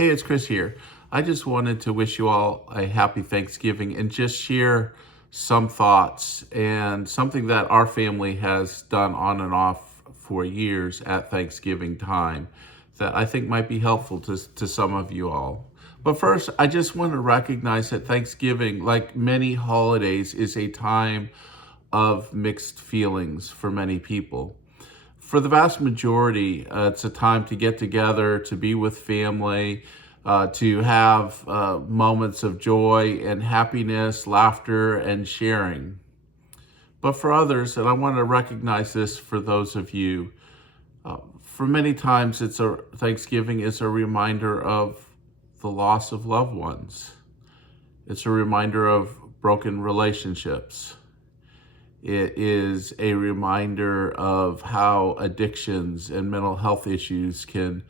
Hey, it's Chris here. I just wanted to wish you all a happy Thanksgiving and just share some thoughts and something that our family has done on and off for years at Thanksgiving time that I think might be helpful to some of you all. But first, I just want to recognize that Thanksgiving, like many holidays, is a time of mixed feelings for many people. For the vast majority, it's a time to get together, to be with family, to have moments of joy and happiness, laughter, and sharing. But for others, and I want to recognize this for those of you, for many times Thanksgiving is a reminder of the loss of loved ones. It's a reminder of broken relationships. It is a reminder of how addictions and mental health issues can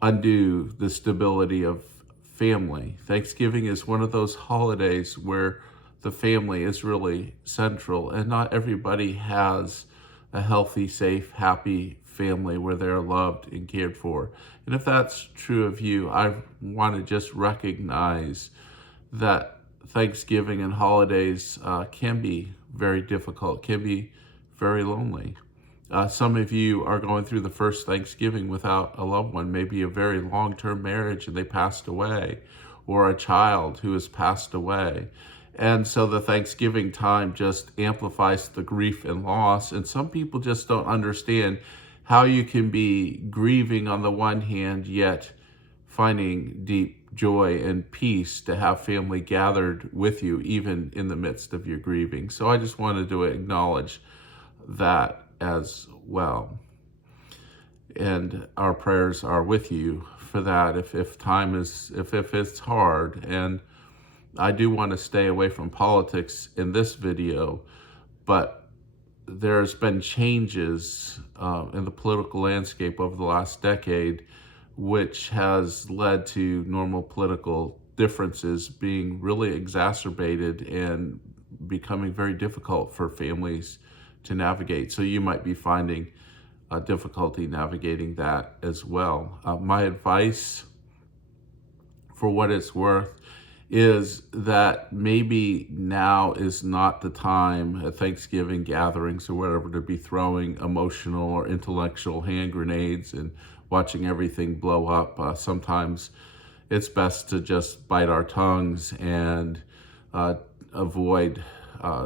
undo the stability of family. Thanksgiving is one of those holidays where the family is really central, and not everybody has a healthy, safe, happy family where they're loved and cared for. And if that's true of you, I want to just recognize that Thanksgiving and holidays can be very difficult, can be very lonely. Some of you are going through the first Thanksgiving without a loved one, maybe a very long-term marriage and they passed away, or a child who has passed away. And so the Thanksgiving time just amplifies the grief and loss. And some people just don't understand how you can be grieving on the one hand, yet finding deep joy and peace to have family gathered with you, even in the midst of your grieving. So I just wanted to acknowledge that as well. And our prayers are with you for that if it's hard. And I do want to stay away from politics in this video, but there's been changes in the political landscape over the last decade, which has led to normal political differences being really exacerbated and becoming very difficult for families to navigate. So you might be finding difficulty navigating that as well. My advice, for what it's worth, is that maybe now is not the time at Thanksgiving gatherings or whatever to be throwing emotional or intellectual hand grenades and watching everything blow up. Sometimes it's best to just bite our tongues and avoid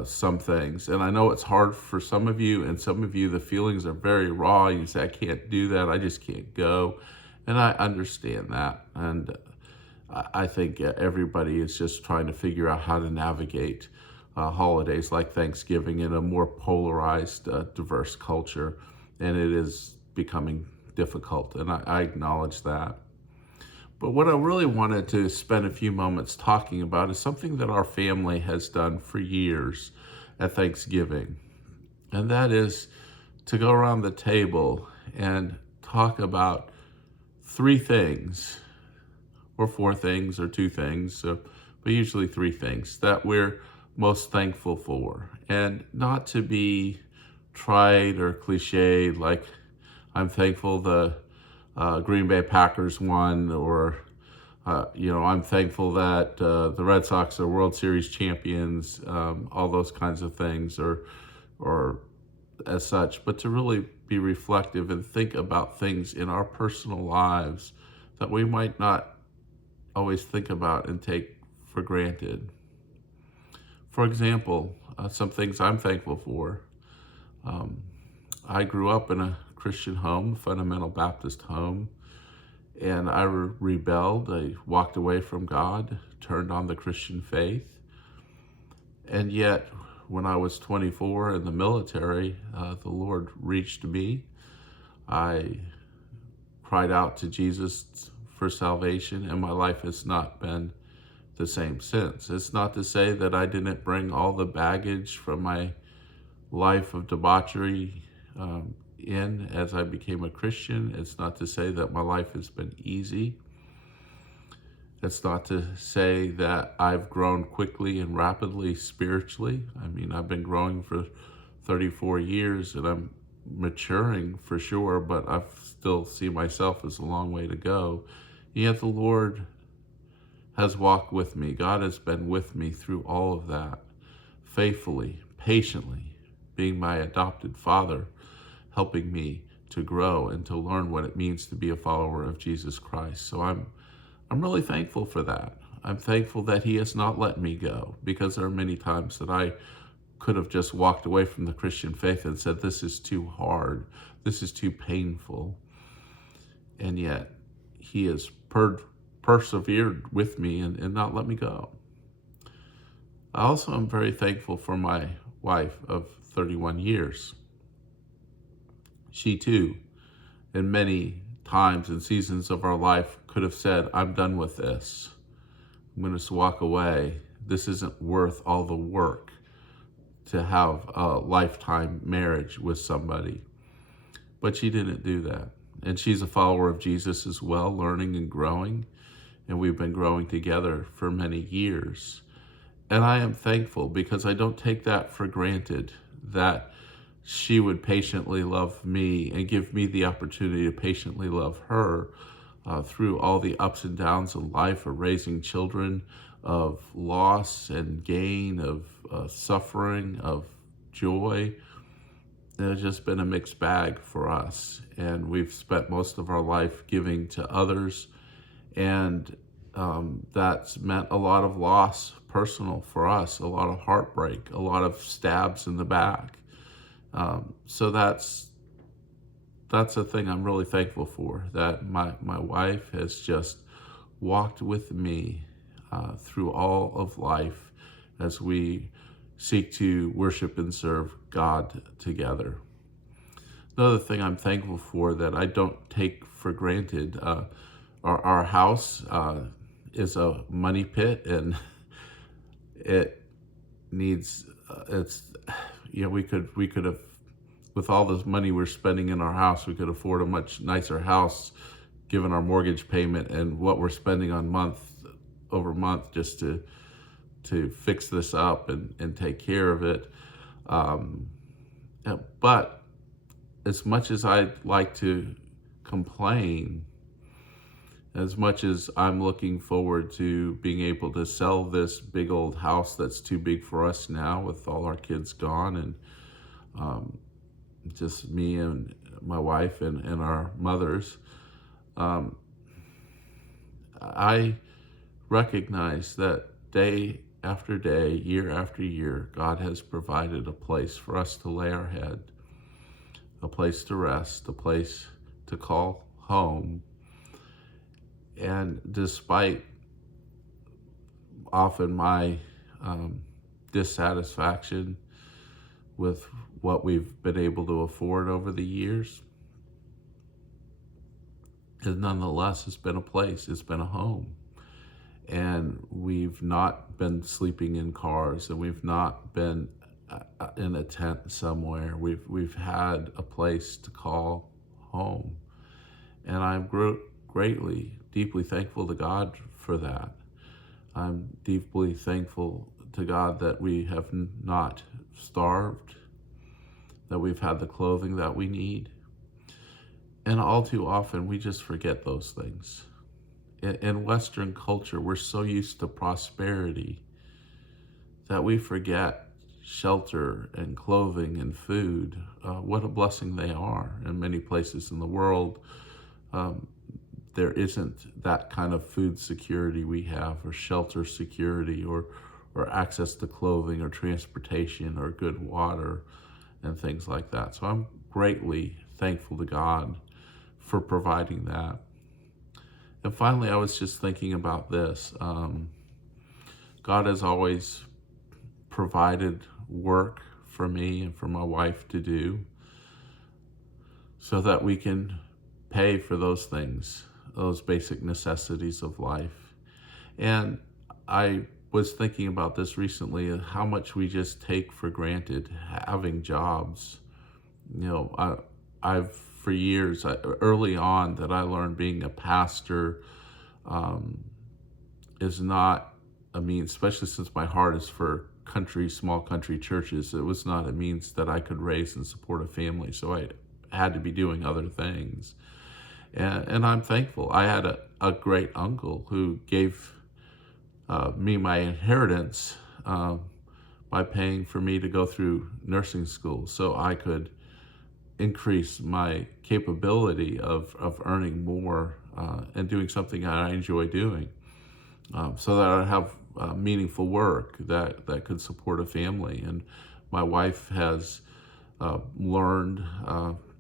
some things. And I know it's hard for some of you, and some of you, the feelings are very raw. You say, I can't do that. I just can't go. And I understand that. And I think everybody is just trying to figure out how to navigate holidays like Thanksgiving in a more polarized, diverse culture. And it is becoming difficult, and I acknowledge that. But what I really wanted to spend a few moments talking about is something that our family has done for years at Thanksgiving. And that is to go around the table and talk about three things, or four things, or two things, but usually three things that we're most thankful for. And not to be trite or cliched, like I'm thankful the Green Bay Packers won, or I'm thankful that the Red Sox are World Series champions, all those kinds of things, or as such, but to really be reflective and think about things in our personal lives that we might not always think about and take for granted. For example, some things I'm thankful for. I grew up in a Christian home, fundamental Baptist home, and I rebelled. I walked away from God, turned on the Christian faith. And yet, when I was 24 in the military, the Lord reached me. I cried out to Jesus for salvation, and my life has not been the same since. It's not to say that I didn't bring all the baggage from my life of debauchery in as I became a Christian. It's not to say that my life has been easy. It's not to say that I've grown quickly and rapidly spiritually. I mean, I've been growing for 34 years and I'm maturing for sure, but I still see myself as a long way to go Yet the Lord has walked with me. God has been with me through all of that, faithfully, patiently, being my adopted father, helping me to grow and to learn what it means to be a follower of Jesus Christ. So I'm really thankful for that. I'm thankful that he has not let me go, because there are many times that I could have just walked away from the Christian faith and said, this is too hard, this is too painful. And yet he has persevered with me and not let me go. I also am very thankful for my wife of 31 years. She too, in many times and seasons of our life, could have said, I'm done with this. I'm going to walk away. This isn't worth all the work to have a lifetime marriage with somebody. But she didn't do that. And she's a follower of Jesus as well, learning and growing. And we've been growing together for many years. And I am thankful, because I don't take that for granted, that she would patiently love me and give me the opportunity to patiently love her through all the ups and downs of life, of raising children, of loss and gain, of suffering, of joy. It has just been a mixed bag for us. And we've spent most of our life giving to others. And that's meant a lot of loss personal for us, a lot of heartbreak, a lot of stabs in the back. So that's a thing I'm really thankful for, that my wife has just walked with me through all of life as we seek to worship and serve God together. Another thing I'm thankful for that I don't take for granted, our house is a money pit, and it needs, we could have, with all this money we're spending in our house, we could afford a much nicer house given our mortgage payment and what we're spending on month over month just to fix this up and take care of it. But as much as I'd like to complain, as much as I'm looking forward to being able to sell this big old house that's too big for us now, with all our kids gone and just me and my wife and our mothers, I recognize that day after day, year after year, God has provided a place for us to lay our head, a place to rest, a place to call home. And despite often my dissatisfaction with what we've been able to afford over the years, it nonetheless has been a place, it's been a home. And we've not been sleeping in cars, and we've not been in a tent somewhere. We've had a place to call home. And I'm greatly, deeply thankful to God for that. I'm deeply thankful to God that we have not starved, that we've had the clothing that we need. And all too often, we just forget those things. In Western culture, we're so used to prosperity that we forget shelter and clothing and food, what a blessing they are. In many places in the world, there isn't that kind of food security we have, or shelter security, or access to clothing or transportation or good water and things like that. So I'm greatly thankful to God for providing that. And finally, I was just thinking about this. God has always provided work for me and for my wife to do so that we can pay for those things, those basic necessities of life. And I was thinking about this recently, and how much we just take for granted having jobs. I've for years, early on, that I learned being a pastor is not a means, especially since my heart is for small country churches. It was not a means that I could raise and support a family. So I had to be doing other things. And I'm thankful. I had a great uncle who gave me my inheritance by paying for me to go through nursing school so I could increase my capability of earning more and doing something that I enjoy doing, so that I'd have meaningful work that could support a family. And my wife has learned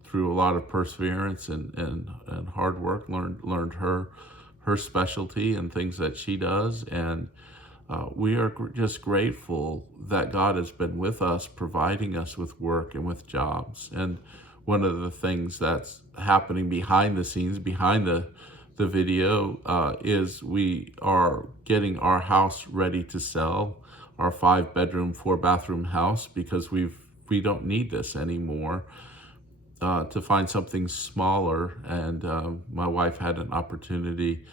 through a lot of perseverance and hard work, learned her specialty and things that she does. And we are just grateful that God has been with us, providing us with work and with jobs. And one of the things that's happening behind the scenes, behind the video, is we are getting our house ready to sell, our 5-bedroom, 4-bathroom house, because we don't need this anymore, to find something smaller. And my wife had an opportunity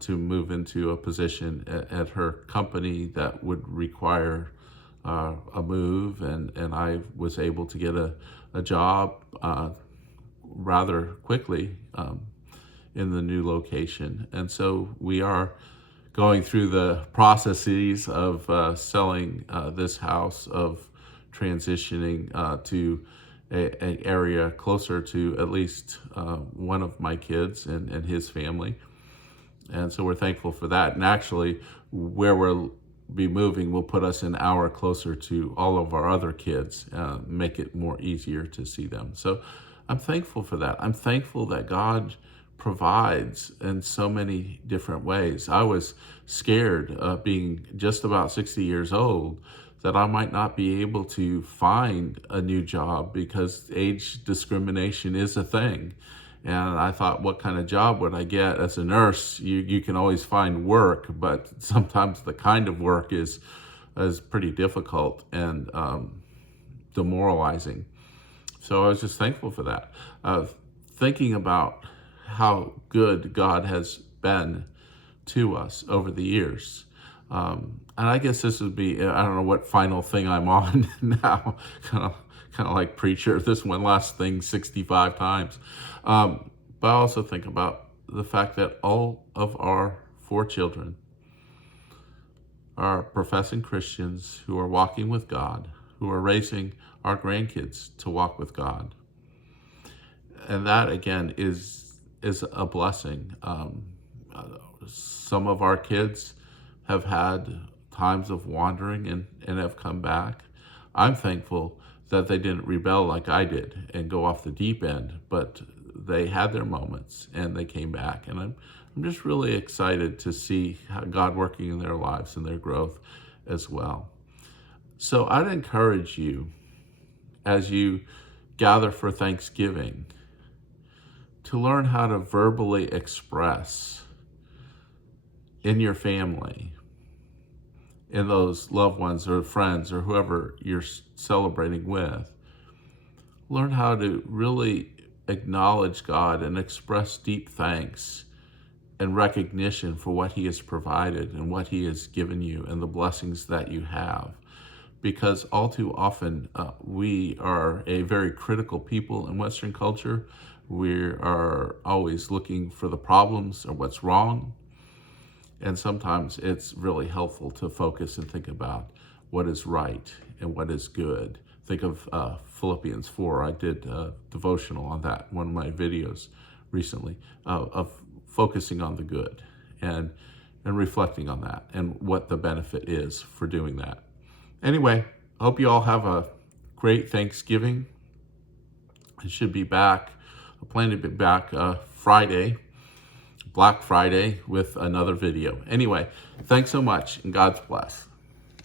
to move into a position at her company that would require a move, and I was able to get a job rather quickly in the new location. And so we are going through the processes of selling this house, of transitioning to an area closer to at least one of my kids and his family. And so we're thankful for that. And actually, where we'll be moving will put us an hour closer to all of our other kids, make it more easier to see them. So I'm thankful for that. I'm thankful that God provides in so many different ways. I was scared, being just about 60 years old, that I might not be able to find a new job because age discrimination is a thing. And I thought, what kind of job would I get as a nurse? You can always find work, but sometimes the kind of work is pretty difficult and demoralizing. So I was just thankful for that. Thinking about how good God has been to us over the years. And I guess this would be, I don't know what final thing I'm on now, kind of like preacher. This one last thing 65 times. But I also think about the fact that all of our 4 children are professing Christians who are walking with God, who are raising our grandkids to walk with God. And that, again, is a blessing. Some of our kids have had times of wandering and have come back. I'm thankful that they didn't rebel like I did and go off the deep end, but they had their moments and they came back. And I'm just really excited to see how God working in their lives and their growth as well. So I'd encourage you, as you gather for Thanksgiving, to learn how to verbally express in your family, in those loved ones or friends or whoever you're celebrating with. Learn how to really acknowledge God and express deep thanks and recognition for what He has provided and what He has given you and the blessings that you have. Because all too often, we are a very critical people in Western culture. We are always looking for the problems or what's wrong. And sometimes it's really helpful to focus and think about what is right and what is good. Think of Philippians 4. I did a devotional on that, one of my videos recently, of focusing on the good and reflecting on that and what the benefit is for doing that. Anyway, I hope you all have a great Thanksgiving. I should be back. I plan to be back Friday, Black Friday, with another video. Anyway, thanks so much, and God's bless.